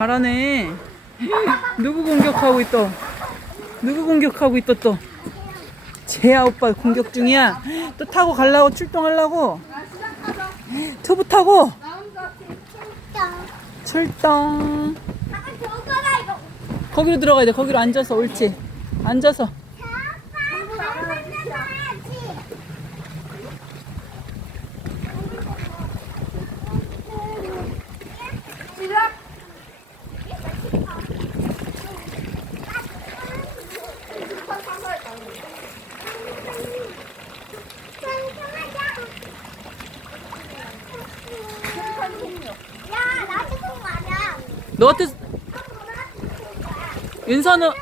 잘하네. 누구 공격하고 있어? 누구 공격하고 있어 또? 재야 오빠 공격 중이야. 또 타고 가려고 출동하려고. 투부 타고 출동. 거기로 들어가야 돼. 거기로 앉아서 옳지. 앉아서. 야, 나 지금 말이야. 너한테 윤선우